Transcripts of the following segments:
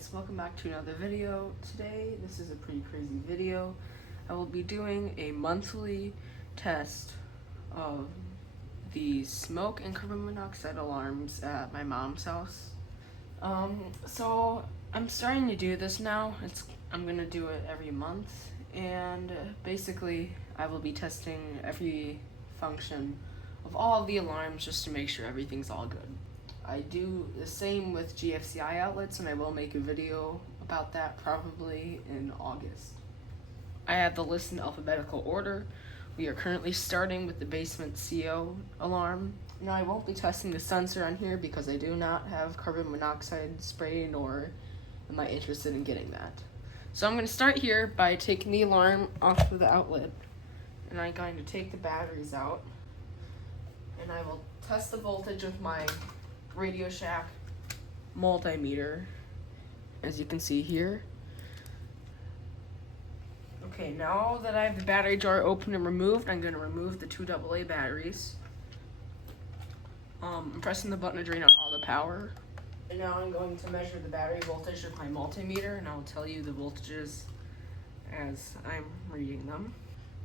guys, welcome back to another video. Today, this is a pretty crazy video. I will be doing a monthly test of the smoke and carbon monoxide alarms at my mom's house. So I'm starting to do this now. I'm gonna do it every month, and basically I will be testing every function of all of the alarms just to make sure everything's all good. I do the same with GFCI outlets, and I will make a video about that probably in August. I have the list in alphabetical order. We are currently starting with the basement CO alarm. Now, I won't be testing the sensor on here because I do not have carbon monoxide spray, nor am I interested in getting that. So I'm going to start here by taking the alarm off of the outlet, and I'm going to take the batteries out, and I will test the voltage with my Radio Shack multimeter, as you can see here. Okay, now that I have the battery jar open and removed, I'm going to remove the 2 AA batteries. I'm pressing the button to drain out all the power. And now I'm going to measure the battery voltage with my multimeter, and I'll tell you the voltages as I'm reading them.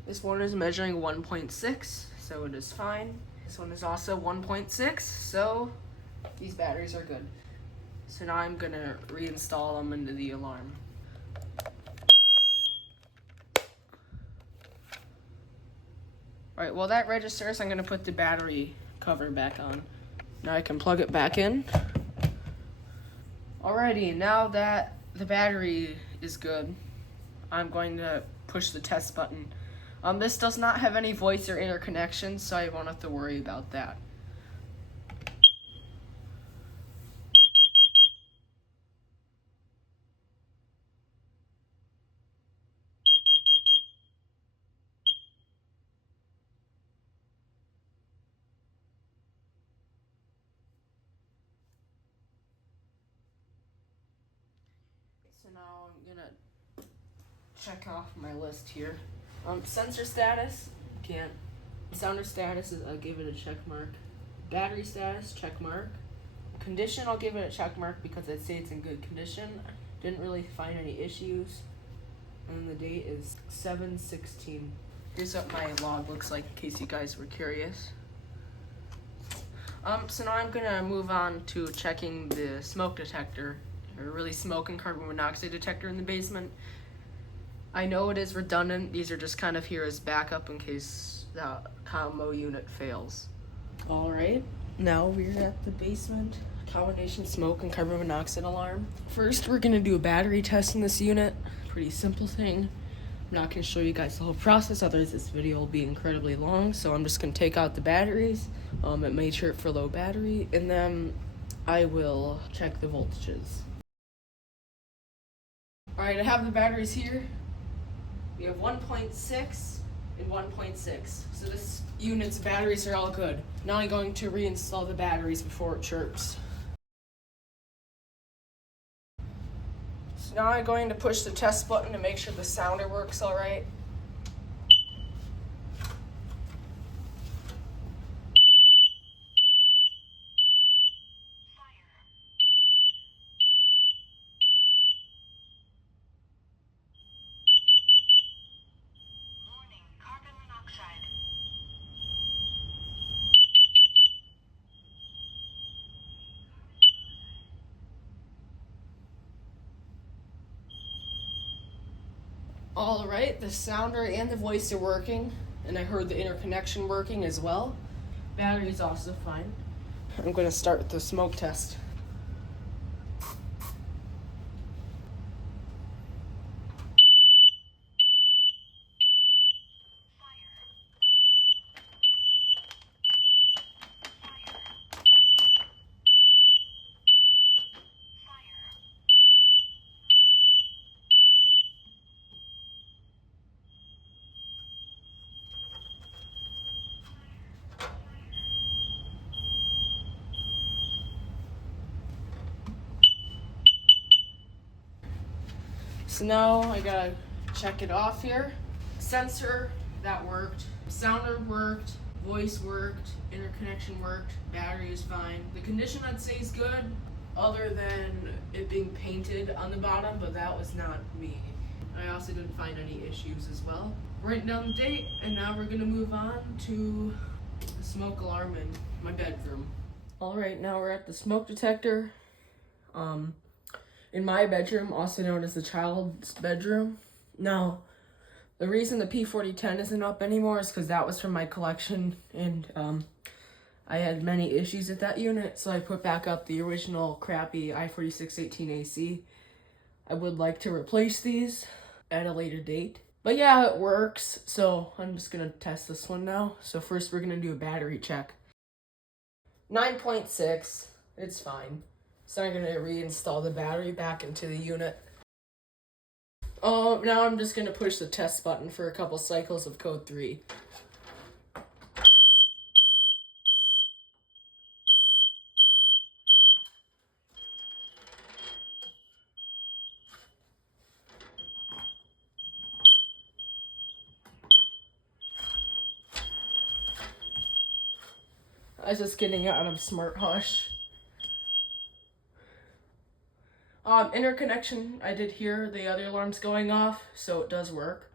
This one is measuring 1.6, so it is fine. This one is also 1.6, so these batteries are good. So now I'm gonna reinstall them into the alarm. Alright, while that registers, I'm gonna put the battery cover back on. Now I can plug it back in. Alrighty, now that the battery is good, I'm going to push the test button. This does not have any voice or interconnection, so I won't have to worry about that. So now I'm gonna check off my list here. Sensor status, can't. Sounder status is, I'll give it a check mark. Battery status, check mark. Condition, I'll give it a check mark because I'd say it's in good condition. Didn't really find any issues. And the date is 7/16. Here's what my log looks like in case you guys were curious. So now I'm gonna move on to checking the smoke detector, or really smoke and carbon monoxide detector in the basement. I know it is redundant. These are just kind of here as backup in case the combo unit fails. All right, now we're at the basement combination smoke and carbon monoxide alarm. First, we're gonna do a battery test in this unit. Pretty simple thing. I'm not gonna show you guys the whole process, otherwise this video will be incredibly long. So I'm just gonna take out the batteries, and make sure for low battery, and then I will check the voltages. All right, I have the batteries here. We have 1.6 and 1.6. So this unit's batteries are all good. Now I'm going to reinstall the batteries before it chirps. So now I'm going to push the test button to make sure the sounder works all right. All right, the sounder and the voice are working, and I heard the interconnection working as well. Battery's also fine. I'm going to start with the smoke test. So now I gotta check it off here. Sensor, that worked. Sounder worked. Voice worked. Interconnection worked. Battery is fine. The condition I'd say is good. other than it being painted on the bottom, but that was not me. I also didn't find any issues as well. Writing down the date, and now we're gonna move on to the smoke alarm in my bedroom. All right, now we're at the smoke detector. In my bedroom, also known as the child's bedroom. Now, the reason the P4010 isn't up anymore is because that was from my collection, and I had many issues with that unit, so I put back up the original crappy i4618AC. I would like to replace these at a later date. But yeah, it works, so I'm just gonna test this one now. So first we're gonna do a battery check. 9.6, it's fine. So I'm gonna reinstall the battery back into the unit. Now I'm just gonna push the test button for a couple cycles of code 3. I was just getting out of Smart Hush. Interconnection, I did hear the other alarms going off, so it does work.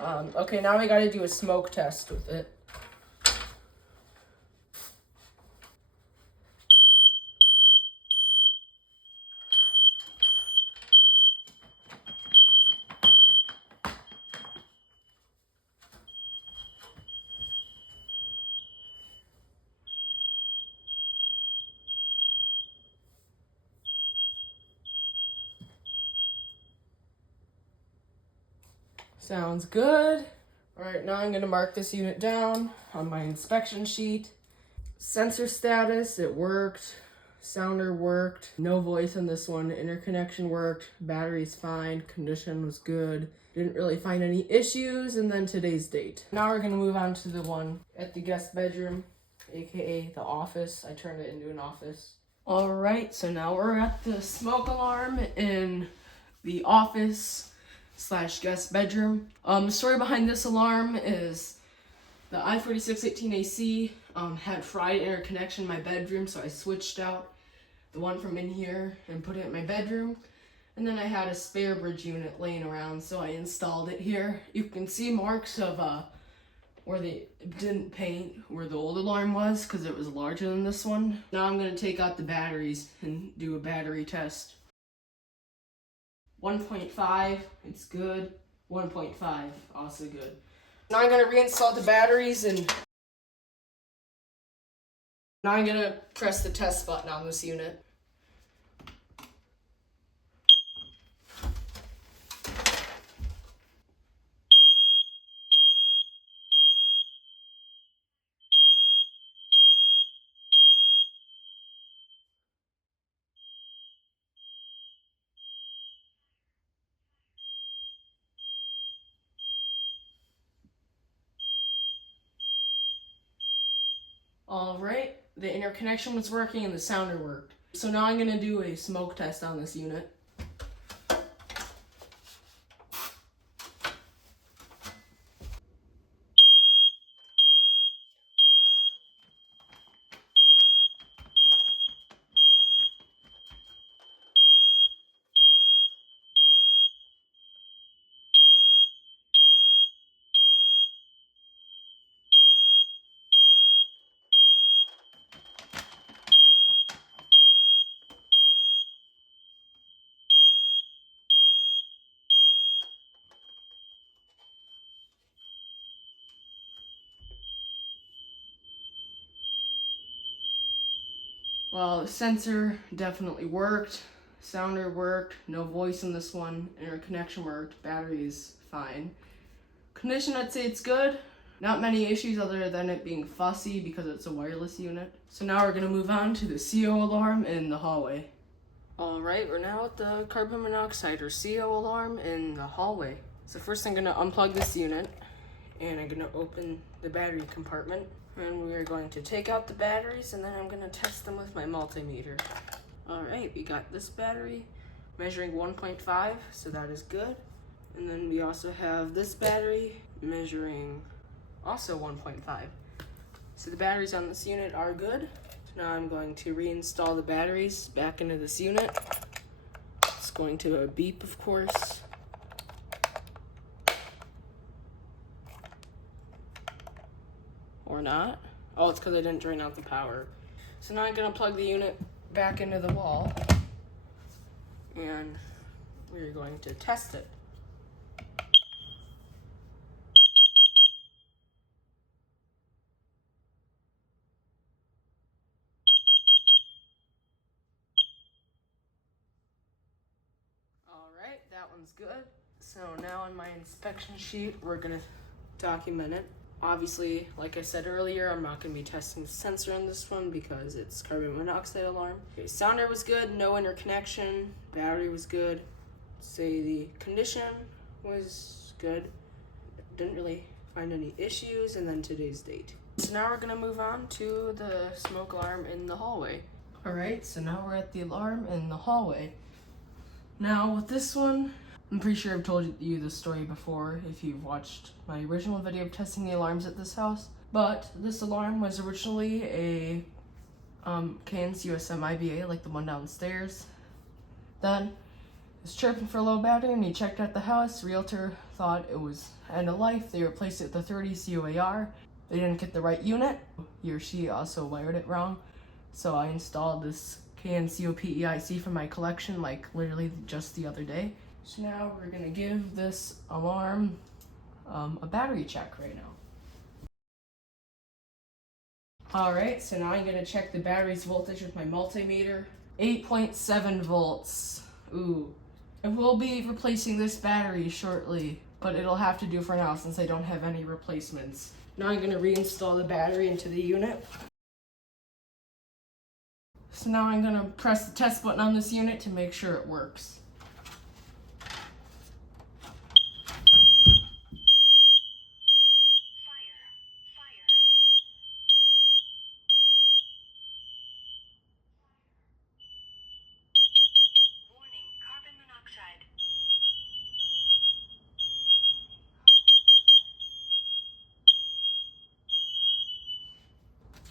Okay, now we gotta do a smoke test with it. Sounds good. All right, now I'm gonna mark this unit down on my inspection sheet. Sensor status, it worked. Sounder worked. No voice on this one. Interconnection worked. Battery's fine. Condition was good. Didn't really find any issues. And then today's date. Now we're gonna move on to the one at the guest bedroom, aka the office. I turned it into an office. All right, so now we're at the smoke alarm in the office / guest bedroom. The story behind this alarm is the i4618AC had fried interconnection in my bedroom, so I switched out the one from in here and put it in my bedroom. And then I had a spare bridge unit laying around, so I installed it here. You can see marks of where they didn't paint where the old alarm was because it was larger than this one. Now I'm going to take out the batteries and do a battery test. 1.5, it's good. 1.5, also good. Now I'm going to reinstall the batteries, and now I'm going to press the test button on this unit. All right, the interconnection was working and the sounder worked. So now I'm gonna do a smoke test on this unit. Well, the sensor definitely worked, sounder worked, no voice in this one, interconnection worked, battery is fine. Condition, I'd say it's good. Not many issues other than it being fussy because it's a wireless unit. So now we're gonna move on to the CO alarm in the hallway. All right, we're now at the carbon monoxide or CO alarm in the hallway. So first I'm gonna unplug this unit and I'm gonna open the battery compartment. And we are going to take out the batteries and then I'm gonna test them with my multimeter. All right, we got this battery measuring 1.5, so that is good. And then we also have this battery measuring also 1.5. So the batteries on this unit are good. Now I'm going to reinstall the batteries back into this unit. It's going to beep, of course. Or not. Oh, it's because I didn't drain out the power. So now I'm going to plug the unit back into the wall. And we're going to test it. Alright, that one's good. So now on my inspection sheet, we're going to document it. Obviously, like I said earlier, I'm not going to be testing the sensor on this one because it's carbon monoxide alarm. Okay, sounder was good, no interconnection. Battery was good. Say the condition was good. Didn't really find any issues, and then today's date. So now we're going to move on to the smoke alarm in the hallway. Alright, so now we're at the alarm in the hallway. Now with this one, I'm pretty sure I've told you this story before if you've watched my original video of testing the alarms at this house. But this alarm was originally a KN-COSM-IBA, like the one downstairs. Then it was chirping for low battery, and he checked out the house. Realtor thought it was end of life. They replaced it with the 30 COAR. They didn't get the right unit. He or she also wired it wrong. So I installed this KN-COSM-IBA from my collection like literally just the other day. So now we're gonna give this alarm a battery check right now. Alright, so now I'm gonna check the battery's voltage with my multimeter. 8.7 volts. Ooh. I will be replacing this battery shortly, but it'll have to do for now since I don't have any replacements. Now I'm gonna reinstall the battery into the unit. So now I'm gonna press the test button on this unit to make sure it works.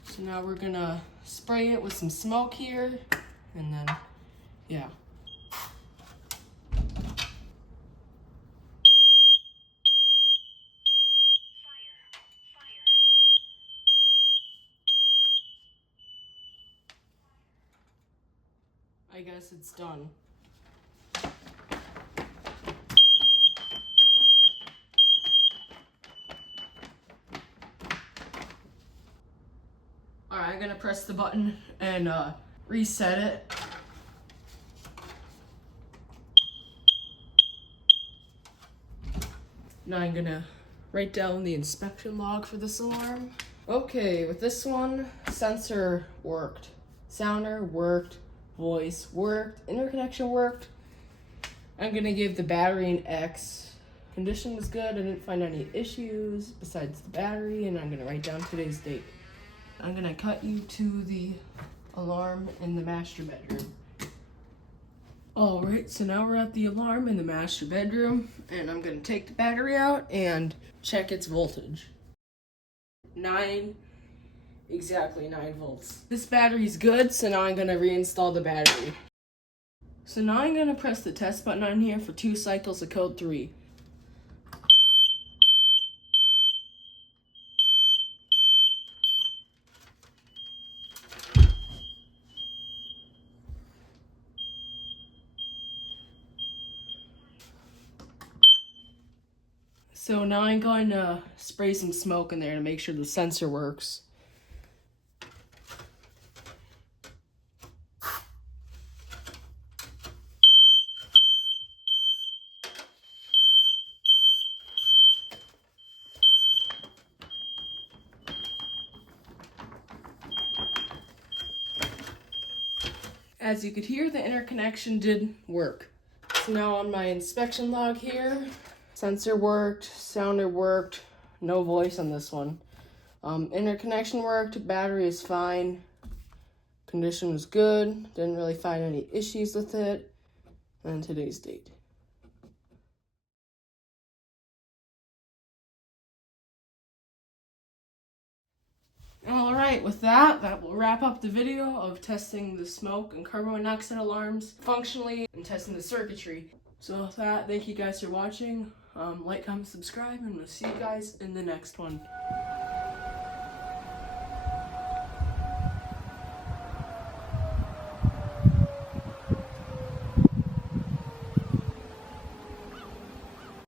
So now we're gonna spray it with some smoke here, and then, yeah. I guess it's done. Alright, I'm gonna press the button and reset it. Now I'm gonna write down the inspection log for this alarm. Okay, with this one, sensor worked, sounder worked, voice worked, interconnection worked. I'm gonna give the battery an X. Condition was good, I didn't find any issues besides the battery, and I'm gonna write down today's date. I'm gonna cut you to the alarm in the master bedroom. Alright, so now we're at the alarm in the master bedroom, and I'm gonna take the battery out and check its voltage. Exactly 9 volts. This battery's good, so now I'm gonna reinstall the battery. So now I'm gonna press the test button on here for 2 cycles of code 3. So now I'm going to spray some smoke in there to make sure the sensor works. As you could hear, the interconnection did work. So now on my inspection log here, sensor worked, sounder worked, no voice on this one. Interconnection worked, battery is fine, condition was good, didn't really find any issues with it, and today's date. Alright. Alright, with that will wrap up the video of testing the smoke and carbon monoxide alarms functionally and testing the circuitry. So with that, thank you guys for watching. Like, comment, subscribe, and we'll see you guys in the next one.